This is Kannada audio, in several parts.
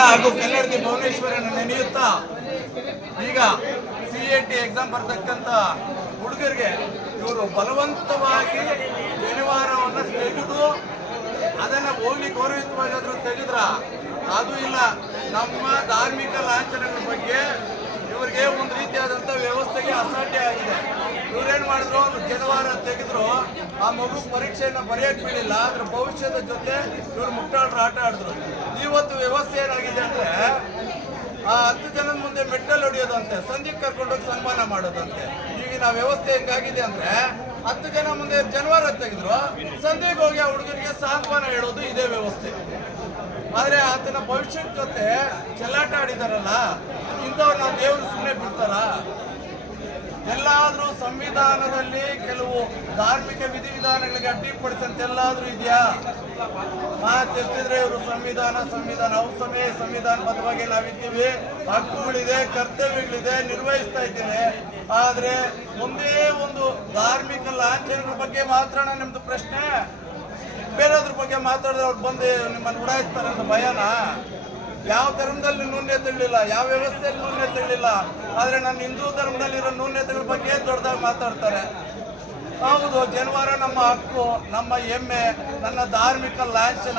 ಹಾಗೂ ಕನ್ನಡತಿ ಭುವನೇಶ್ವರನ ನೆನೆಯುತ್ತಾ ಈಗ ಸಿ ಎ ಟಿ ಎಕ್ಸಾಮ್ ಬರ್ತಕ್ಕಂಥ ಹುಡುಗರಿಗೆ ಇವರು ಬಲವಂತವಾಗಿ ಶನಿವಾರವನ್ನು ತೆಗೆದು ಅದನ್ನ ಹೋಗ್ಲಿ ಗೌರವಿತವಾಗಾದ್ರೂ ತೆಗೆದ್ರ ಅದು ಇಲ್ಲ, ನಮ್ಮ ಧಾರ್ಮಿಕ ಲಾಂಛನಗಳ ಬಗ್ಗೆ ಇವರಿಗೆ ಒಂದು ರೀತಿಯಾದಂಥ ವ್ಯವಸ್ಥೆಗೆ ಅಸಾಧ್ಯ ಆಗಿದೆ. ಇವ್ರೇನ್ ಮಾಡಿದ್ರು? ಜನವಾರ ತೆಗೆದ್ರು. ಆ ಮಗು ಪರೀಕ್ಷೆಯನ್ನ ಬರೆಯಕ್ ಬೀಳಿಲ್ಲ. ಅದ್ರ ಭವಿಷ್ಯದ ಜೊತೆ ಇವ್ರು ಮುಟ್ಟಾಳ್ರು ಆಟ ಆಡಿದ್ರು. ಇವತ್ತು ವ್ಯವಸ್ಥೆ ಏನಾಗಿದೆ ಅಂದ್ರೆ, ಆ ಹತ್ತು ಜನದ ಮುಂದೆ ಮೆಟ್ಟಲ್ ಹೊಡೆಯೋದಂತೆ ಸಂಜೆ ಕರ್ಕೊಂಡೋಗಿ ಸನ್ಮಾನ ಮಾಡೋದಂತೆ. ಈಗಿನ ವ್ಯವಸ್ಥೆ ಹೆಂಗಾಗಿದೆ ಅಂದ್ರೆ, ಹತ್ತು ಜನ ಮುಂದೆ ಜನವಾರ ತೆಗೆದ್ರು. ಸಂಜೆಗೆ ಹೋಗಿ ಆ ಹುಡುಗರಿಗೆ ಸಾಂತ್ವನ ಹೇಳೋದು ಇದೇ ವ್ಯವಸ್ಥೆ. ಆದ್ರೆ ಆತನ ಭವಿಷ್ಯದ ಜೊತೆ ಚೆಲ್ಲಾಟ ಆಡಿದಾರಲ್ಲ, ಇಂಥವ್ರು ನಾವು ದೇವರು ಸುಮ್ಮನೆ ಬಿಡ್ತಾರ? ಎಲ್ಲಾದ್ರೂ ಸಂವಿಧಾನದಲ್ಲಿ ಕೆಲವು ಧಾರ್ಮಿಕ ವಿಧಿವಿಧಾನಗಳಿಗೆ ಅಡ್ಡಿಪಡಿಸಂತೆಲ್ಲಾದರೂ ಇದೆಯಾ? ಮಾತಿದ್ರೆ ಇವರು ಸಂವಿಧಾನ ಸಂವಿಧಾನ ಅವಸಮೇ ಸಂವಿಧಾನಬದ್ಧವಾಗಿ ನಾವಿದ್ದೀವಿ. ಹಕ್ಕುಗಳಿದೆ, ಕರ್ತವ್ಯಗಳಿದೆ, ನಿರ್ವಹಿಸ್ತಾ ಇದ್ದೇವೆ. ಆದರೆ ಒಂದೇ ಒಂದು ಧಾರ್ಮಿಕ ಲಾಂಛನಗಳ ಬಗ್ಗೆ ಮಾತ್ರ ನಿಮ್ದು ಪ್ರಶ್ನೆ. ಬೇರೆಯವ್ರ ಬಗ್ಗೆ ಮಾತಾಡಿದ್ರೆ ಅವ್ರು ಬಂದು ನಿಮ್ಮನ್ನು ಉಡಾಯಿಸ್ತಾರೆ ಅಂತ ಭಯನಾ? ಯಾವ ಧರ್ಮದಲ್ಲಿ ನೂನ್ಯತೆ ಇರಲಿಲ್ಲ ಯಾವ ವ್ಯವಸ್ಥೆಯಲ್ಲಿ ನೂನ್ಯತೆ ಇರಲಿಲ್ಲ ಆದರೆ ನನ್ನ ಹಿಂದೂ ಧರ್ಮದಲ್ಲಿರೋ ನೂನ್ಯತೆಗಳ ಬಗ್ಗೆ ದೊಡ್ಡದಾಗಿ ಮಾತಾಡ್ತಾರೆ? ಹೌದು, ಜನವಾರ ನಮ್ಮ ಹಕ್ಕು, ನಮ್ಮ ಹೆಮ್ಮೆ, ನನ್ನ ಧಾರ್ಮಿಕ ಲಾಂಛನ.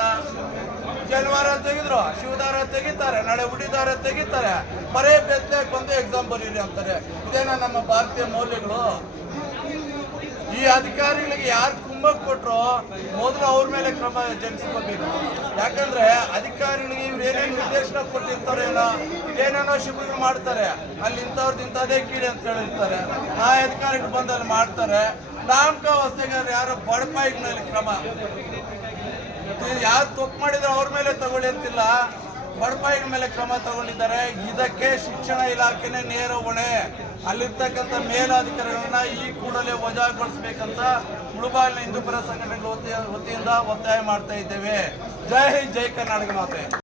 ಜನವಾರ ತೆಗೆದ್ರು, ಶಿವದಾರ ತೆಗಿತಾರೆ ನಾಳೆ ಉಡಿದಾರ ತೆಗಿತಾರೆ. ಬರೇ ಬೆತ್ತಗೆ ಬಂದು ಎಕ್ಸಾಂಪಲ್ ಬರೀರಿ ಅಂತಾರೆ. ಇದೇನ ನಮ್ಮ ಭಾರತೀಯ ಮೌಲ್ಯಗಳು? ಈ ಅಧಿಕಾರಿಗಳಿಗೆ ಯಾರು ಕುಂಭಕ್ ಕೊಟ್ರು ಮೊದಲು ಅವ್ರ ಮೇಲೆ ಕ್ರಮ ಜರುಗಿಸ್ಕೋಬೇಕು ಯಾಕಂದ್ರೆ ಅಧಿಕಾರಿಗಳಿಗೆ ಇವ್ರು ಏನೇನು ನಿರ್ದೇಶನ ಕೊಟ್ಟಿರ್ತಾರೆ ಎಲ್ಲ ಏನೇನೋ ಶಿಬಿರ ಮಾಡ್ತಾರೆ, ಅಲ್ಲಿ ಇಂಥವ್ರದ್ದು ಇಂಥದೇ ಕೀಳಿ ಅಂತ ಹೇಳಿರ್ತಾರೆ. ಆ ಅಧಿಕಾರಿಗಳು ಬಂದಲ್ಲಿ ಮಾಡ್ತಾರೆ. ನಾಮಕ ಅವಸ್ಥೆಗೆ ಯಾರೋ ಬಡಪಾಯಿಗಳ ಮೇಲೆ ಕ್ರಮ ಯಾರು ತಪ್ಪು ಮಾಡಿದ್ರೆ ಅವ್ರ ಮೇಲೆ ತಗೊಳ್ಳಿ ಅಂತಿಲ್ಲ. ಬಡಪಾಯಿಗಳ ಮೇಲೆ ಕ್ರಮ ತಗೊಂಡಿದ್ದಾರೆ. ಇದಕ್ಕೆ ಶಿಕ್ಷಣ ಇಲಾಖೆನೇ ನೇರ ಹೊಣೆ. ಅಲ್ಲಿರ್ತಕ್ಕಂಥ ಮೇಲಾಧಿಕಾರಿಗಳನ್ನ ಈ ಕೂಡಲೇ ವಜಾಗೊಳಿಸಬೇಕಂತ ಮುಳುಬಾಗಿಲಿನ ಹಿಂದೂಪರ ಸಂಘಟನೆಗಳ ವತಿಯ- ವತಿಯಿಂದ ಒತ್ತಾಯ ಮಾಡ್ತಾ ಇದ್ದೇವೆ. ಜೈ ಹಿಂದ್, ಜೈ ಕರ್ನಾಟಕ ಮಾತೆ.